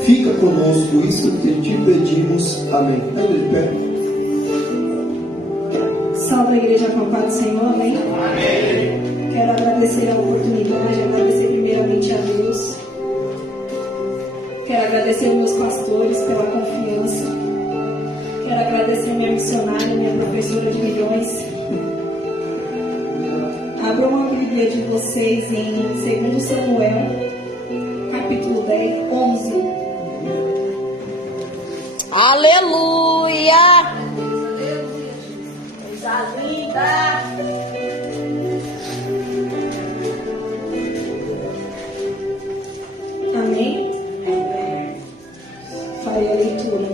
Fica conosco, isso que te pedimos. Amém. Salve a igreja com a paz do Senhor, amém? Amém. Quero agradecer a oportunidade, agradecer primeiramente a Deus. Quero agradecer aos meus pastores pela confiança. Quero agradecer a minha missionária, minha professora de milhões. Abram a Bíblia de vocês em 2 Samuel, capítulo 10, 11. Aleluia! Coisa linda! Amém? Farei a leitura.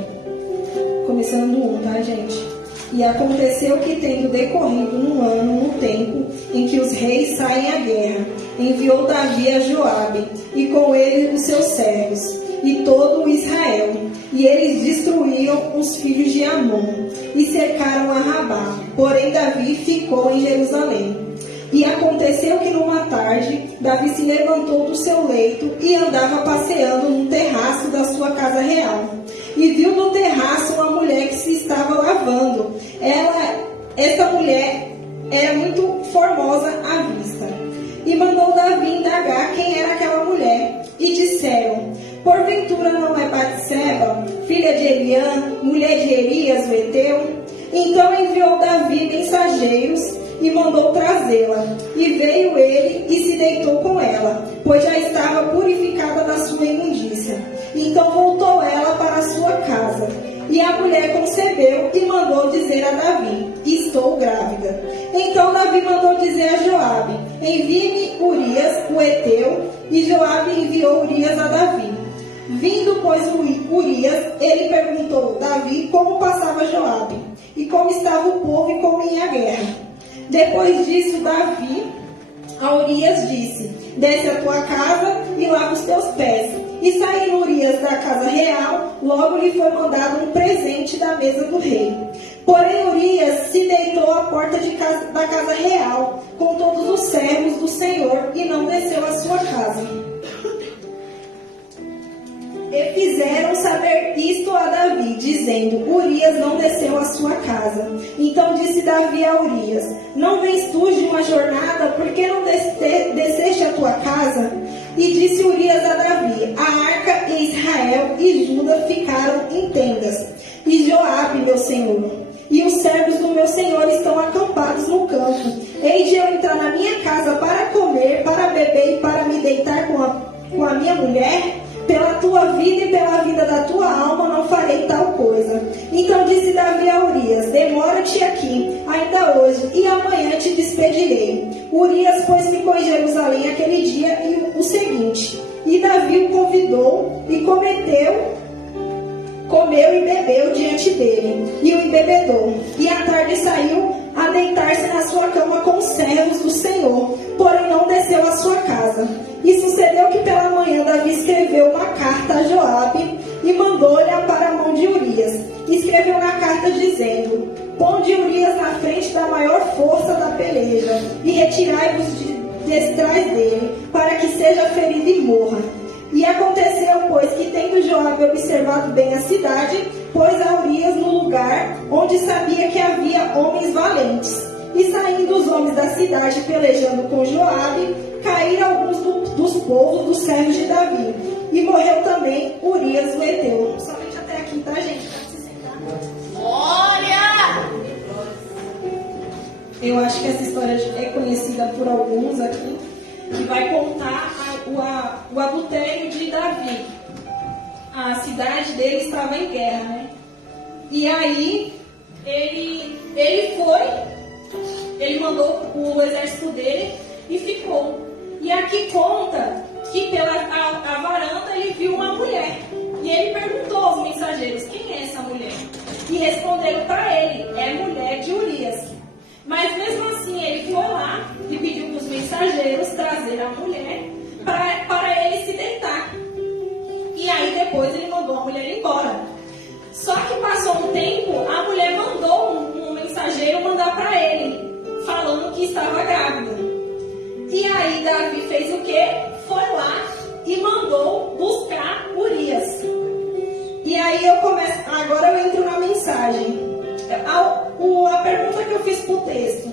Começando no 1, tá, gente? E aconteceu que, tendo decorrido um ano, no tempo em que os reis saem à guerra, enviou Davi a Joabe, e com ele os seus servos, e todo o Israel. E eles destruíram os filhos de Amon, e cercaram a Rabá. Porém Davi ficou em Jerusalém. E aconteceu que numa tarde, Davi se levantou do seu leito e andava passeando no terraço da sua casa real. E viu no terraço uma mulher que se estava lavando. Esta mulher era muito formosa à vista. E mandou Davi indagar quem era aquela mulher. E disseram: porventura não é Batseba, filha de Eliã, mulher de Elias, o Heteu? Então enviou Davi mensageiros e mandou trazê-la. E veio ele e se deitou com ela, pois já estava purificada da sua imundícia. Então voltou ela para a sua casa. E a mulher concebeu e mandou dizer a Davi: estou grávida. Então Davi mandou dizer a Joabe: envie-me Urias, o Heteu. E Joabe enviou Urias a Davi. Vindo, pois, Urias, ele perguntou a Davi como passava Joabe, e como estava o povo e como ia a guerra. Depois disso, Davi a Urias disse: desce a tua casa e lava os teus pés. E saindo Urias da casa real, logo lhe foi mandado um presente da mesa do rei. Porém Urias se deitou à porta da casa real, com todos os servos do Senhor, e não desceu à sua casa. E fizeram saber isto a Davi, dizendo: Urias não desceu à sua casa. Então disse Davi a Urias: não vens tu de uma jornada, por que não desceste à tua casa? E disse Urias a Davi: a arca e Israel e Judá ficaram em tendas, e Joabe, meu senhor, e os servos do meu senhor estão acampados no campo. Hei de eu entrar na minha casa para comer, para beber e para me deitar com a minha mulher? Pela tua vida e pela vida da tua alma não farei tal coisa. Então disse Davi a Urias: demora-te aqui, ainda hoje, e amanhã te despedirei. Urias, pois, ficou em Jerusalém aquele dia e o seguinte. E Davi o convidou e comeu e bebeu diante dele, e o embebedou. E à tarde saiu a deitar-se na sua cama com os servos do Senhor, porém não desceu à sua casa. E sucedeu que pela manhã Davi escreveu uma carta a Joabe e mandou-lhe para a mão de Urias. Escreveu na carta dizendo: ponde Urias na frente da maior força da peleja, e retirai-vos de trás dele, para que seja ferido e morra. E aconteceu, pois, que tendo Joabe observado bem a cidade, pôs a Urias no lugar onde sabia que havia homens valentes. E saindo os homens da cidade pelejando com Joabe, caíram alguns dos povos dos servos de Davi. E morreu também Urias o Heteu. Somente até aqui, tá, gente? Pode se sentar. Glória! Eu acho que essa história é conhecida por alguns aqui, que vai contar o adultério de Davi. A cidade dele estava em guerra, né? E aí ele mandou o exército dele e ficou. E aqui conta que pela a varanda ele viu uma mulher. E ele perguntou aos mensageiros: quem é essa mulher? E responderam para ele: é mulher de Urias. Mas mesmo assim ele foi lá e pediu para os mensageiros trazer a mulher para ele se deitar. E aí depois ele mandou a mulher embora. Só que passou um tempo, a mulher mandou um mensageiro mandar para ele, falando que estava grávida. E aí Davi fez o quê? Foi lá e mandou buscar Urias. aí eu começo, agora eu entro na mensagem. A pergunta que eu fiz pro texto: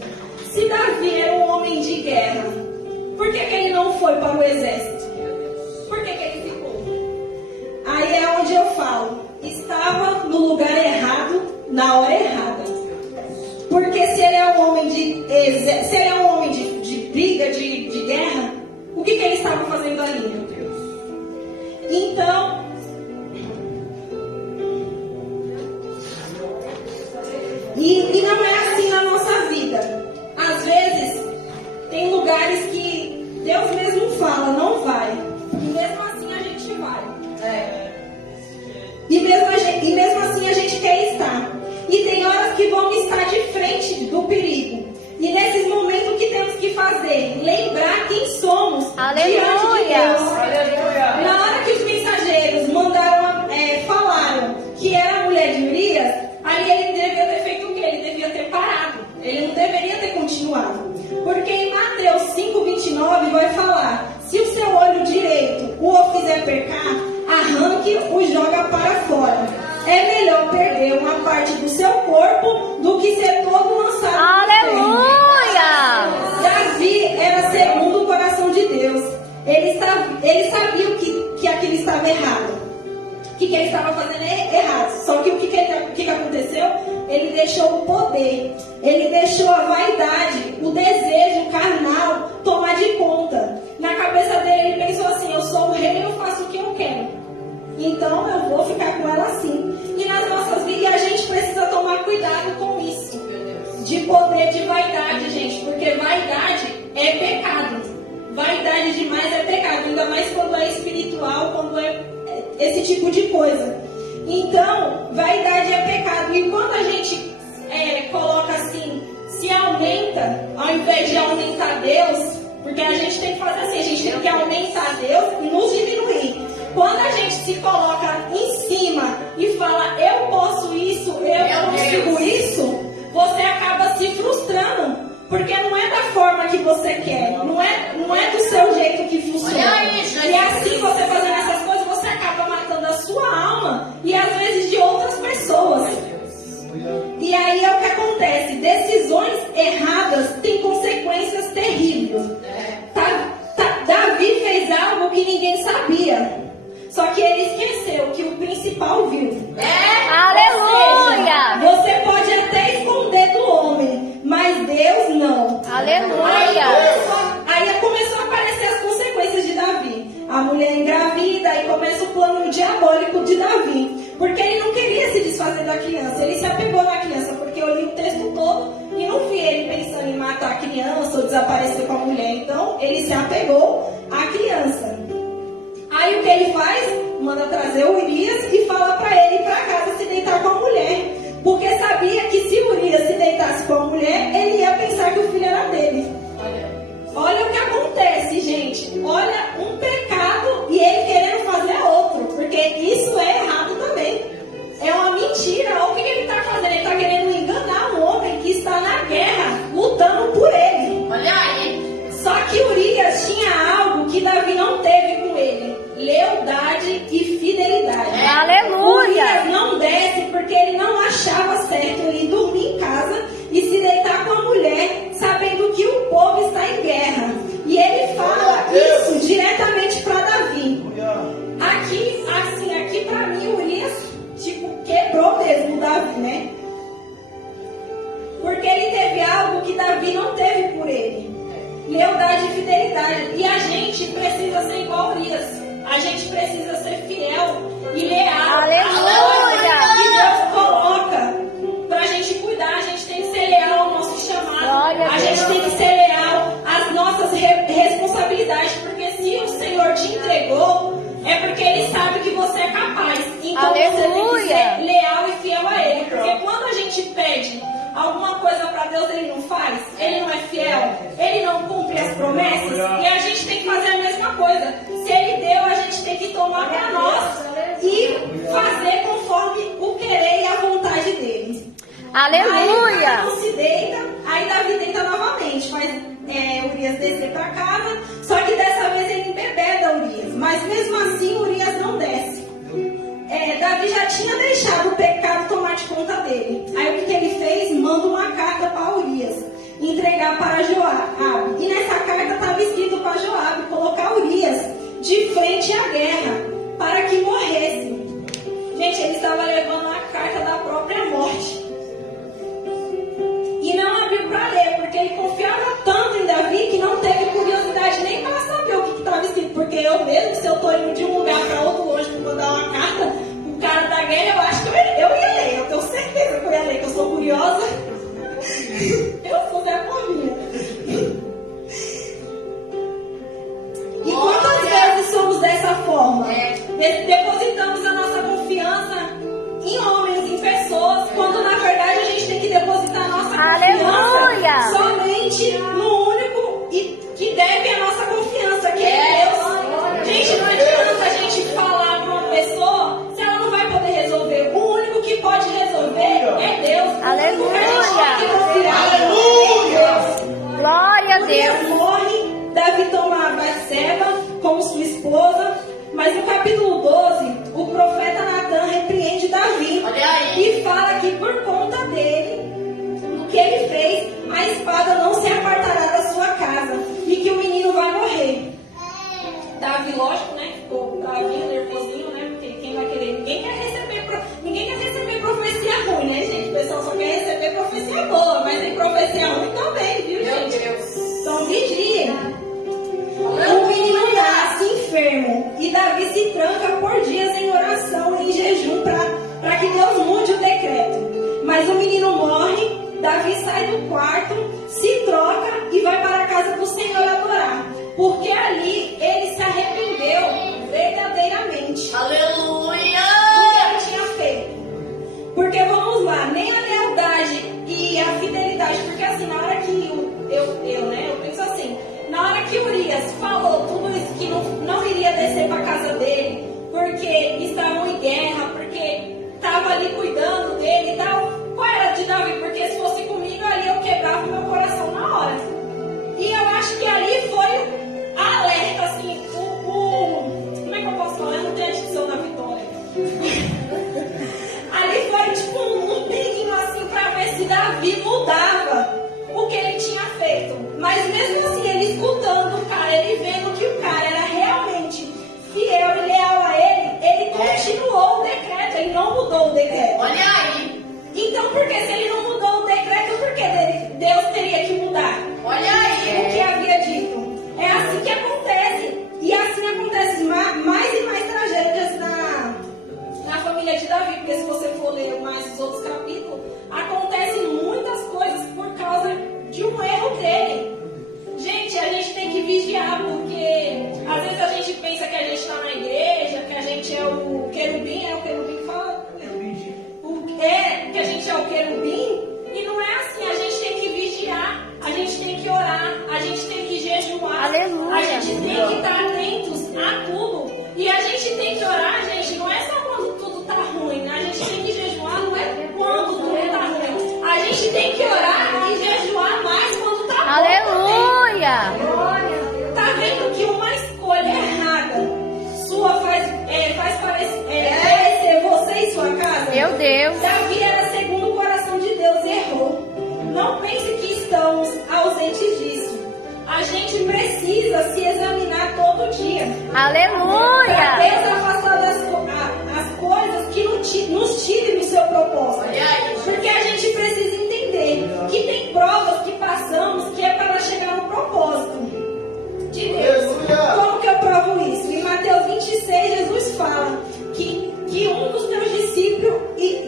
se Davi era um homem de guerra, por que ele não foi para o exército? Por que ele ficou? Aí é onde eu falo: estava no lugar errado, na hora errada. Porque se ele é um homem de briga, de guerra, o que ele estava fazendo ali, meu Deus? Então, e não é assim na nossa vida. Às vezes, tem lugares que Deus mesmo fala, não vai. E mesmo assim a gente vai. E mesmo assim a gente quer estar. E tem horas que vamos estar de frente do perigo. E nesses momentos, o que temos que fazer? Lembrar quem somos. Aleluia. Diante de Deus. Aleluia. Na hora que os mensageiros falaram que era a mulher de Urias, ali ele devia ter feito o quê? Ele devia ter parado. Ele não deveria ter continuado. Porque em Mateus 5:29 vai falar: se o seu olho direito o fizer pecar, arranque o e joga para fora. É melhor perder uma parte do seu corpo do que ser todo lançado. Aleluia! Davi era segundo o coração de Deus. Ele sabia que aquilo estava errado. Que ele estava fazendo errado. Só que o que aconteceu? Ele deixou o poder. Ele deixou a vaidade, o desejo carnal tomar de conta. Na cabeça dele, ele pensou assim: eu sou o rei e eu faço o que eu quero. Então eu vou ficar com ela assim. E nas nossas vidas a gente precisa tomar cuidado com isso. De poder, de vaidade, gente. Porque vaidade é pecado. Vaidade demais é pecado. Ainda mais quando é espiritual, quando é esse tipo de coisa. Então, vaidade é pecado. E quando a gente coloca assim, se aumenta, ao invés de aumentar Deus, porque a gente tem que fazer assim, a gente tem que aumentar Deus e nos diminuir. Quando a gente se coloca em cima e fala, eu posso isso, eu consigo isso, você acaba se frustrando. Porque não é da forma que você quer, não é do seu jeito que funciona. E assim, você fazendo essas coisas, você acaba matando a sua alma e às vezes de outras pessoas. E aí é o que acontece: decisões erradas têm consequências terríveis. Davi fez algo que ninguém sabia. Só que ele esqueceu que o principal viu. Aleluia! Ou seja, você pode até esconder do homem, mas Deus não. Aleluia! Aí começou a aparecer as consequências de Davi. A mulher engravida, aí começa o plano diabólico de Davi. Porque ele não queria se desfazer da criança, ele se apegou na criança. Porque eu li o texto todo e não vi ele pensando em matar a criança ou desaparecer com a mulher. Então ele se apegou à criança. Aí o que ele faz? Manda trazer o Urias e fala para ele ir para casa se deitar com a mulher. Porque sabia que se o Urias se deitasse com a mulher, ele ia pensar que o filho era dele. Olha o que acontece, gente. Olha um pecado e ele querendo fazer outro. Porque isso é errado também. É uma mentira. Olha o que ele está fazendo. Ele está querendo enganar um homem que está na guerra, lutando por ele. Olha aí. Só que Urias tinha algo que Davi não teve com ele: lealdade e fidelidade. Aleluia! Urias não desce porque ele não achava certo ele dormir em casa e se deitar com a mulher, sabendo que o povo está em guerra. E ele fala isso diretamente para Davi. Aqui para mim, Urias quebrou mesmo Davi, né? Porque ele teve algo que Davi não teve por ele: lealdade e fidelidade. E a gente precisa ser igual a Urias. A gente precisa ser fiel e leal. Aleluia! E Deus coloca pra gente cuidar. A gente tem que ser leal ao nosso chamado. A gente tem que ser leal às nossas responsabilidades. Porque se o Senhor te entregou, é porque Ele sabe que você é capaz. Então você tem que ser leal e fiel a Ele. Porque quando a gente pede alguma coisa para Deus, Ele não faz, Ele não é fiel, Ele não cumpre as promessas, e a gente tem que fazer a mesma coisa. Se Ele deu, a gente tem que tomar para nós e fazer conforme o querer e a vontade dele. Aleluia! Aí não se deita, aí Davi deita novamente, faz Urias descer para casa, só que dessa vez ele embebeda Urias, mas mesmo assim Urias não desce. Davi já tinha dele. Aí o que ele fez? Manda uma carta para Urias, entregar para Joabe. E nessa carta estava escrito para Joabe colocar Urias de frente à guerra, para que morresse. Gente, ele estava levando a carta da própria morte. E não abriu para ler, porque ele confiava tanto em Davi que não teve curiosidade nem para saber o que estava escrito. Porque eu mesmo, se eu estou indo de um lugar para outro hoje para mandar uma carta, o cara da guerra, eu acho que eu ia ler. Eu tenho certeza que eu ia ler, que eu sou curiosa. Eu sou Zé Povinha. E quantas vezes somos dessa forma? Depositamos a nossa confiança em homens, em pessoas, quando na verdade a gente tem que depositar a nossa confiança somente no único que deve a nossa confiança, que é Deus. Gente, não adianta a gente falar para uma pessoa se ela não vai poder resolver. O único que pode resolver é Deus. Aleluia! Glória a Deus. Morre, Davi toma Batseba como sua esposa, mas no capítulo 12, o profeta Natan repreende Davi e fala que por conta dele, do que ele fez, a espada não se apartará da sua casa e que o menino vai morrer. Davi, lógico, né? Ficou Davi nervosinho, né? Porque quem vai querer? Ninguém quer receber profecia ruim, né, gente? O pessoal só quer receber profecia boa, mas tem profecia ruim também, viu, gente? Então vigia. O menino nasce enfermo e Davi se tranca por dias em oração e em jejum para que Deus mude o decreto. Mas o menino morre, Davi sai do quarto, se troca e vai para a casa do Senhor adorar, porque ali ele se arrependeu verdadeiramente. Aleluia! Do que ele tinha feito. Porque vamos lá, nem a lealdade e a fidelidade, porque assim, na hora que eu penso assim, na hora que Urias falou tudo isso, que não iria descer para a casa dele, porque estavam em guerra, porque estava ali cuidando dele e tal, qual era de Davi? Porque se fosse comigo, ali eu quebrava o meu coração na hora. E eu acho que ali foi alerta, assim, como é que eu posso falar? Eu não tenho a dicção da vitória. Ali foi tipo um perigo, assim, para ver se Davi mudava o que ele tinha feito. Mas mesmo assim, ele escutando o cara, ele vendo que o cara era realmente fiel e leal a ele continuou o decreto, ele não mudou o decreto. Olha aí! Então, porque se ele não mudou o decreto, por que Deus teria que mudar Olha aí! o que havia dito? É assim que acontece. E assim acontece mais e mais tragédias na família de Davi. Porque se você for ler mais os outros capítulos, acontecem muitas coisas por causa de um erro dele. Gente, a gente tem que vigiar, porque às vezes a gente pensa que a gente está na igreja, que a gente é o querubim, o querubim fala? Que a gente é o querubim, e não é assim. A gente tem que vigiar, a gente tem que orar, a gente tem que jejuar. Aleluia. A gente tem que estar atentos a tudo. E a gente tem que orar, gente, não é só quando tudo está ruim, né? A gente tem que jejuar, não é quando tudo está ruim. A gente tem que orar e jejuar mais quando está bom. Aleluia. Tá vendo que uma escolha errada sua faz parecer você e sua casa? Meu Deus. Davi era segundo o coração de Deus e errou. Não pense que estamos ausentes disso. A gente precisa se examinar todo dia. Para Aleluia. Deus afastar as coisas que nos tirem do seu propósito. Olha aí! Porque a gente precisa entender que tem provas que passamos que é para chegar no propósito de Deus. Como que eu provo isso? Em Mateus 26, Jesus fala que um dos teus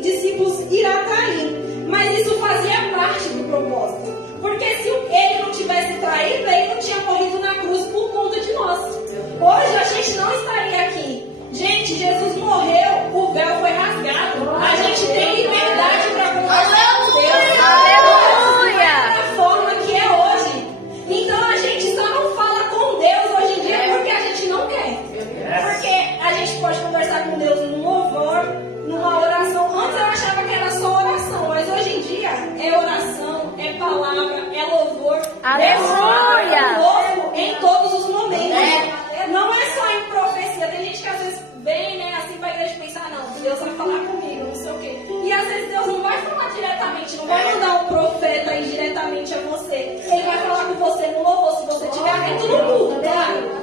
discípulos irá trair. Mas isso fazia parte do propósito. Porque se ele não tivesse traído, ele não tinha morrido na cruz por conta de nós. Hoje a gente não estaria aqui. Gente, Jesus morreu, o véu foi rasgado. A gente tem liberdade para conversar com Deus. Aleluia. Da forma que é hoje. Então a gente só não fala com Deus hoje em dia porque a gente não quer. Porque a gente pode conversar com Deus num louvor, numa oração. Antes eu achava que era só oração, mas hoje em dia é oração, é palavra, é louvor. Aleluia. Deus fala conosco em todos os momentos. Não é só em profecia. Tem gente que às vezes vem, né, assim pra igreja pensar, não, Deus vai falar comigo, não sei o quê. E às vezes Deus não vai falar diretamente, não vai mandar um profeta aí diretamente a você. Ele vai falar com você no louvor, se você estiver atento no culto, claro.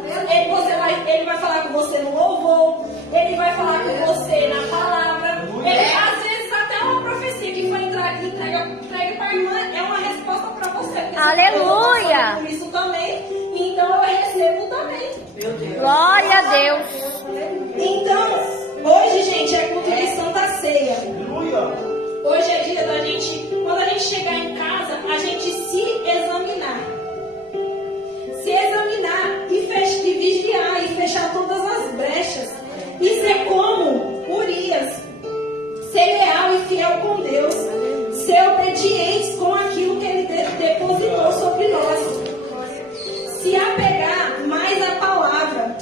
Ele vai falar com você no louvor, ele vai falar com você na palavra. Ele, às vezes até uma profecia que foi entregue para a irmã é uma resposta para você. Aleluia! Por isso também, então eu recebo também. Meu Deus. Glória a Deus. Então, hoje, gente, é culto de Santa Ceia. Hoje é dia da gente, quando a gente chegar em casa, a gente se examinar. Se examinar e vigiar e fechar todas as brechas. E ser como Urias. Ser leal e fiel com Deus. Ser obedientes com aquilo que Ele depositou sobre nós. Se apegar mais à palavra.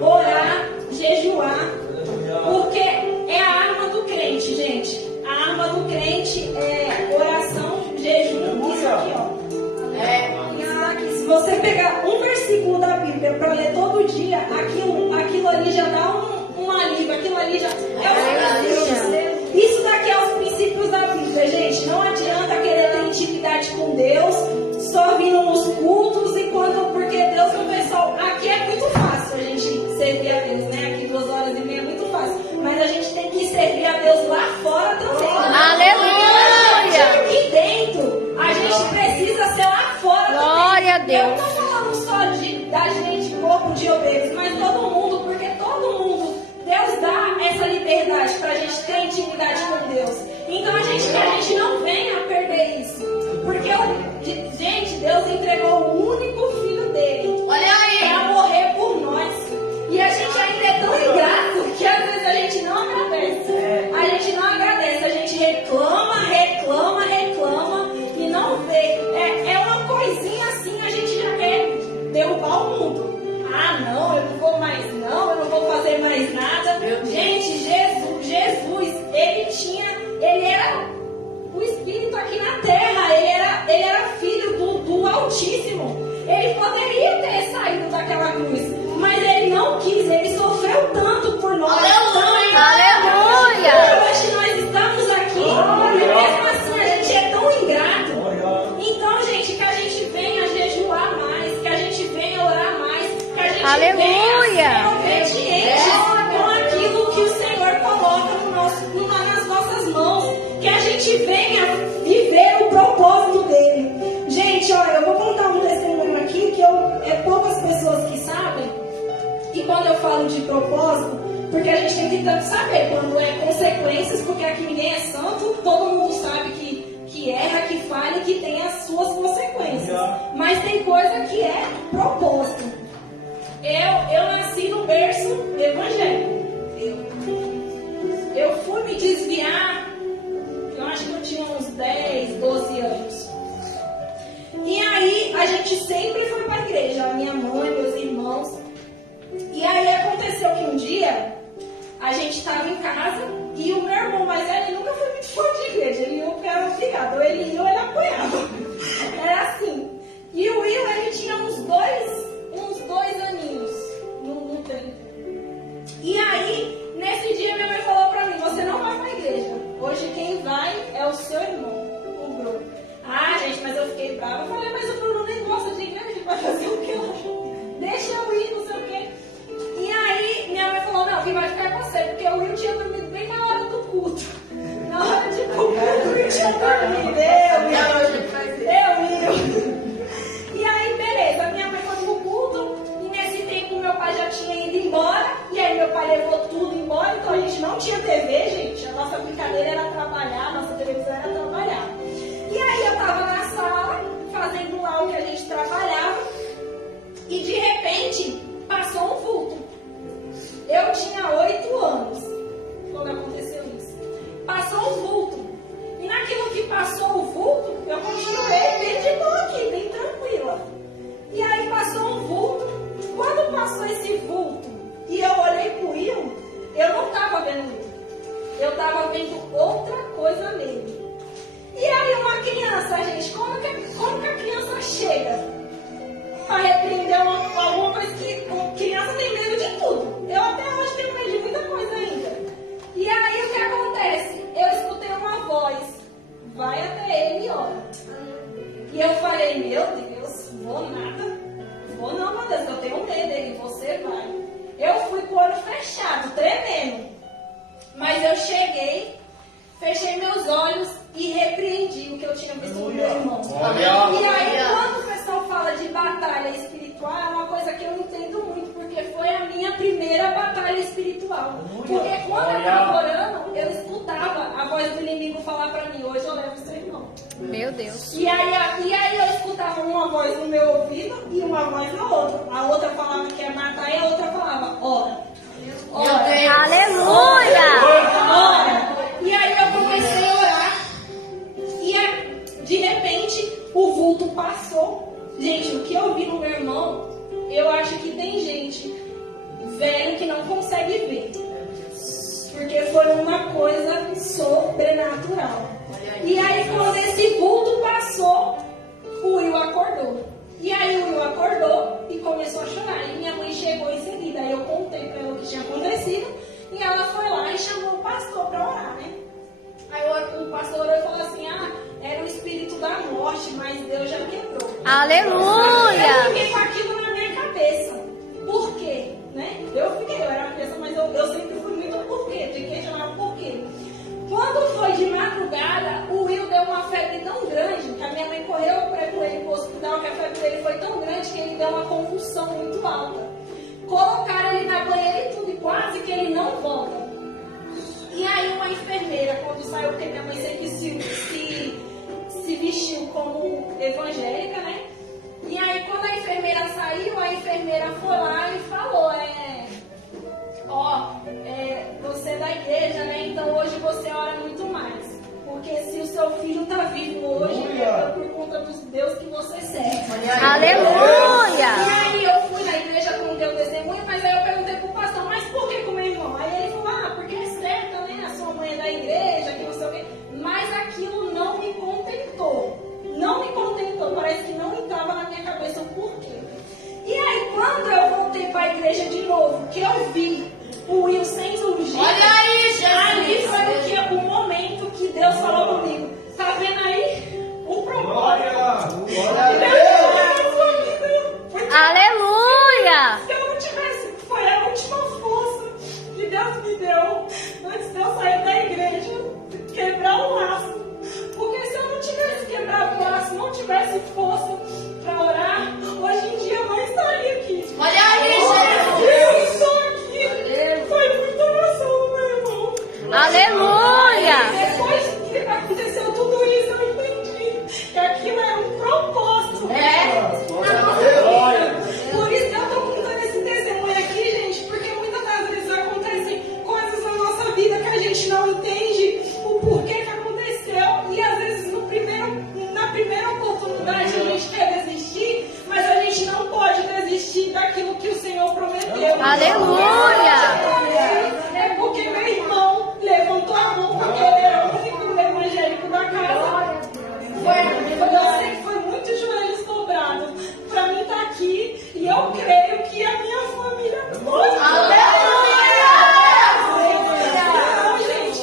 Orar, jejuar. Porque é a arma do crente, gente. A arma do crente é oração, jejum, isso aqui, ó. Isso daqui. Se você pegar um versículo da Bíblia para ler todo dia, aquilo ali já dá um alívio, aquilo ali já é os princípios. Isso daqui é os princípios da Bíblia, gente. Não adianta querer ter intimidade com Deus, só vindo nos cultos e porque Deus no pessoal. Aqui é muito fácil a gente servir a Deus, né? Aqui 2h30 é muito fácil. Mas a gente tem que servir a Deus lá fora também. Aleluia! Aqui dentro, a gente precisa ser lá fora também. Glória a Deus. Eu não estou falando só da gente, corpo de ovelhos, mas todo mundo, porque todo mundo, Deus dá essa liberdade para a gente ter intimidade com Deus. Então que a gente não venha perder isso. Porque, gente, Deus entregou o único filho dele. Olha aí. Para morrer por nós. E a gente ainda é tão ingrato que às vezes a gente não agradece. A gente não agradece, a gente reclama e não vê. É uma coisinha assim, a gente já quer derrubar o mundo. Ah, não, eu não vou mais não, eu não vou fazer mais nada. Gente, Jesus, ele era o Espírito aqui na terra, ele era filho do Altíssimo. Ele poderia ter saído daquela cruz, mas ele não quis, ele sofreu tanto por nós. Aleluia! Hoje nós estamos aqui, e mesmo assim a gente é tão ingrato. Então, gente, que a gente venha jejuar mais, que a gente venha orar mais, que a gente Aleluia! venha ser obediente com aquilo que o Senhor coloca nas nossas mãos, que a gente venha viver o propósito dele. Gente, olha, eu vou contar um testemunho aqui que é poucas pessoas que sabem. E quando eu falo de propósito, porque a gente tem que tanto saber quando é consequências, porque aqui ninguém é santo, todo mundo sabe que erra, que falha, que tem as suas consequências. Mas tem coisa que é propósito. Eu nasci no berço evangélico. Eu fui me desviar, eu acho que eu tinha uns 10, 12 anos. E aí a gente sempre foi para a igreja, a minha mãe, meus irmãos. E aí aconteceu que um dia a gente estava em casa e o meu irmão mais velho, ele nunca foi muito fã de igreja, ele ia porque era obrigado, ou ele ia ou ele apoiava. Era assim. E o Will, ele tinha uns dois aninhos no tempo. E aí, nesse dia minha mãe falou pra mim, você não vai pra igreja. Hoje quem vai é o seu irmão, o Bruno. Ah, gente, mas eu fiquei brava. Eu falei, mas o Bruno nem gosta de igreja, vai fazer o que lá? Deixa eu ir, não sei o quê. E aí, minha mãe falou, não, quem vai ficar é você, porque o Will tinha dormido bem na hora do culto. Na hora de culto, o Will tinha dormido. Will. E aí, beleza, minha mãe foi no culto, e nesse tempo meu pai já tinha ido embora, e aí meu pai levou tudo embora, então a gente não tinha TV, gente. A nossa brincadeira era trabalhar, a nossa televisão era trabalhar. E aí eu tava na sala, fazendo lá o que a gente trabalhava, e de repente passou um vulto. Eu tinha 8 anos quando aconteceu isso. Passou um vulto. E naquilo que passou o vulto, eu continuei bem de boa aqui, bem tranquila. E aí passou um vulto. Quando passou esse vulto e eu olhei pro Will, eu não tava vendo ele. Eu tava vendo outra coisa nele. E aí uma criança, gente, como que a criança chega para repreender alguma coisa que criança tem medo de tudo. Eu até hoje tenho medo de muita coisa ainda. E aí o que acontece? Eu escutei uma voz, eu cheguei, fechei meus olhos e repreendi o que eu tinha visto no meu irmão. E aí, quando o pessoal fala de batalha espiritual, é uma coisa que eu entendo muito, porque foi a minha primeira batalha espiritual. Porque quando eu estava orando, eu escutava a voz do inimigo falar para mim: hoje eu levo seu irmão. Meu Deus. E aí eu escutava uma voz no meu ouvido e uma voz na outra. A outra falava que ia matar e a outra falava: ora. Aleluia. Ora. E aí eu comecei a orar. E de repente o vulto passou. Gente, o que eu vi no meu irmão, eu acho que tem gente velho que não consegue ver. Porque foi uma coisa sobrenatural. E aí quando esse vulto passou, o Will acordou. E aí o Will acordou e começou a chorar. E minha mãe chegou em seguida. Aí eu contei pra ela o que tinha acontecido. E ela foi lá e chamou o pastor pra orar, né? Aí o pastor orou e falou assim: era o espírito da morte, mas Deus já quebrou. Aleluia. Eu fiquei com aquilo na minha cabeça. Por quê? Né? Eu era criança, mas eu sempre fui muito por quê? De questionar por quê. Quando foi de madrugada, o Will deu uma febre tão grande que a minha mãe correu para ele pro hospital, que a febre dele foi tão grande que ele deu uma convulsão muito alta. Colocaram ele na banheira e tudo, e quase que ele não volta. E aí uma enfermeira, quando saiu, porque minha mãe sempre se vestiu como evangélica, né? E aí quando a enfermeira saiu, a enfermeira foi lá e falou: você é da igreja, né? Então hoje você ora muito mais. Porque se o seu filho está vivo hoje, é por conta dos Deus que você serve. Aleluia. E aí eu fui na igreja com Deus testemunho, mas aí eu perguntei pro pastor: mas por que com o meu irmão? Aí ele falou: porque é certo, né? A sua mãe é da igreja, que não sei o quê. Mas aquilo não me contentou. Não me contentou. Parece que não entrava na minha cabeça o porquê. E aí quando eu voltei para a igreja de novo, que eu vi o Will sendo ungido, Olha aí, Jesus. ali foi o momento que Deus falou comigo: tá vendo aí? O propósito. Glória a Deus. Aleluia. Se eu não tivesse, foi a última força que Deus me deu antes de eu sair da igreja, quebrar o laço. Porque se eu não tivesse quebrado o laço, não tivesse força para orar, hoje em dia eu não estaria aqui. Olha aí, Eu estou aqui. Foi muita emoção, meu irmão. Aleluia. Depois que aconteceu tudo isso, eu entendi que aquilo era um propósito. Na nossa vida. Por isso que eu estou contando esse testemunho aqui, gente, porque muitas das vezes acontecem coisas na nossa vida que a gente não entende o porquê que aconteceu. E às vezes na primeira oportunidade a gente quer desistir, mas a gente não pode desistir daquilo que o Senhor prometeu. Aleluia. É porque meu irmão levantou a mão, porque ele era o único evangélico da casa. Eu sei que foi muitos joelhos dobrados para mim estar aqui, e eu creio que a minha família pode. Então, gente,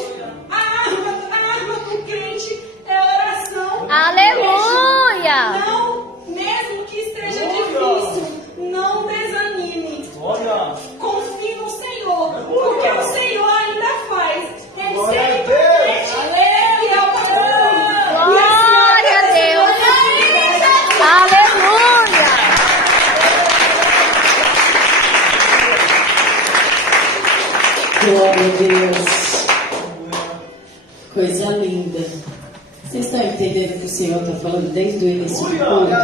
a arma do crente é oração. Aleluia. Não, mesmo que esteja difícil, não desanime. Confie no Senhor, porque o Senhor ainda faz. Ele sempre promete, Ele é o patrão. Glória a Deus. Aleluia. Glória a Deus. Coisa linda. Vocês estão entendendo o que o Senhor está falando desde o início do culto?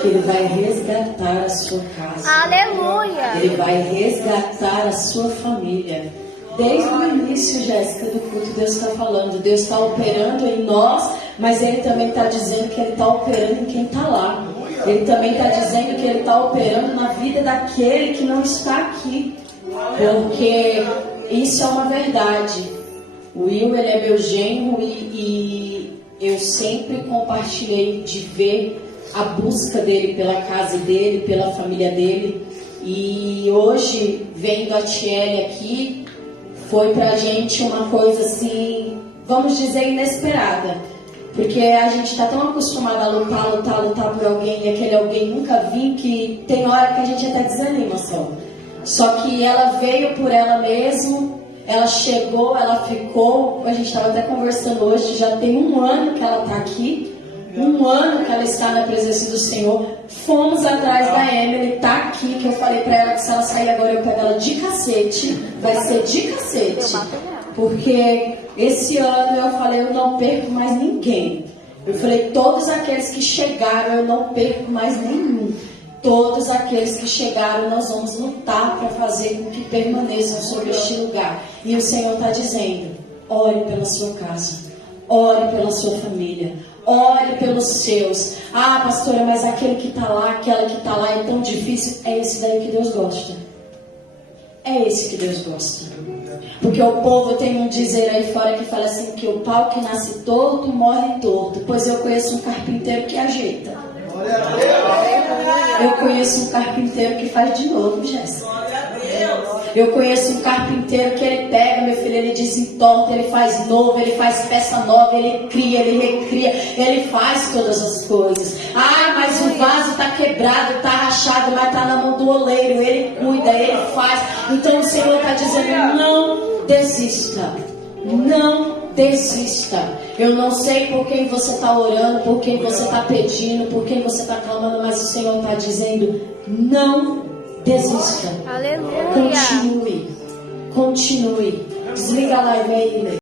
Que Ele vai resgatar a sua casa. Aleluia. Ele vai resgatar a sua família. Desde o início, Jéssica, do culto, Deus está falando. Deus está operando em nós, mas Ele também está dizendo que Ele está operando em quem está lá. Ele também está dizendo que Ele está operando na vida daquele que não está aqui. Porque isso é uma verdade. O Will, ele é meu genro e eu sempre compartilhei de ver a busca dele pela casa dele, pela família dele. E hoje, vendo a Tiele aqui, foi pra gente uma coisa assim, vamos dizer, inesperada. Porque a gente está tão acostumado a lutar por alguém, e aquele alguém nunca vir, que tem hora que a gente até desanima só. Só que ela veio por ela mesma Ela chegou, ela ficou, a gente estava até conversando hoje, já tem 1 ano que ela está aqui, 1 ano que ela está na presença do Senhor. Fomos atrás da Emily, tá aqui, que eu falei para ela que se ela sair agora eu pego ela de cacete, vai ser de cacete. Porque esse ano eu falei, eu não perco mais ninguém. Eu falei, todos aqueles que chegaram, eu não perco mais nenhum. Todos aqueles que chegaram, nós vamos lutar para fazer com que permaneçam sobre este lugar. E o Senhor está dizendo, ore pela sua casa, ore pela sua família, ore pelos seus. Ah, pastora, mas aquele que está lá, aquela que está lá é tão difícil. É esse daí que Deus gosta. É esse que Deus gosta. Porque o povo tem um dizer aí fora que fala assim, que o pau que nasce torto, morre torto. Pois eu conheço um carpinteiro que ajeita. Eu conheço um carpinteiro que faz de novo, Jéssica. Eu conheço um carpinteiro que ele pega, meu filho, ele desentorta, ele faz novo, ele faz peça nova, ele cria, ele recria, ele faz todas as coisas. Ah, mas o vaso está quebrado, está rachado, mas está na mão do oleiro, ele cuida, ele faz. Então o Senhor está dizendo, não desista, não desista. Eu não sei por quem você está orando, por quem você está pedindo, por quem você está clamando, mas o Senhor está dizendo, não desista. Aleluia. Continue. Desliga a live aí, né?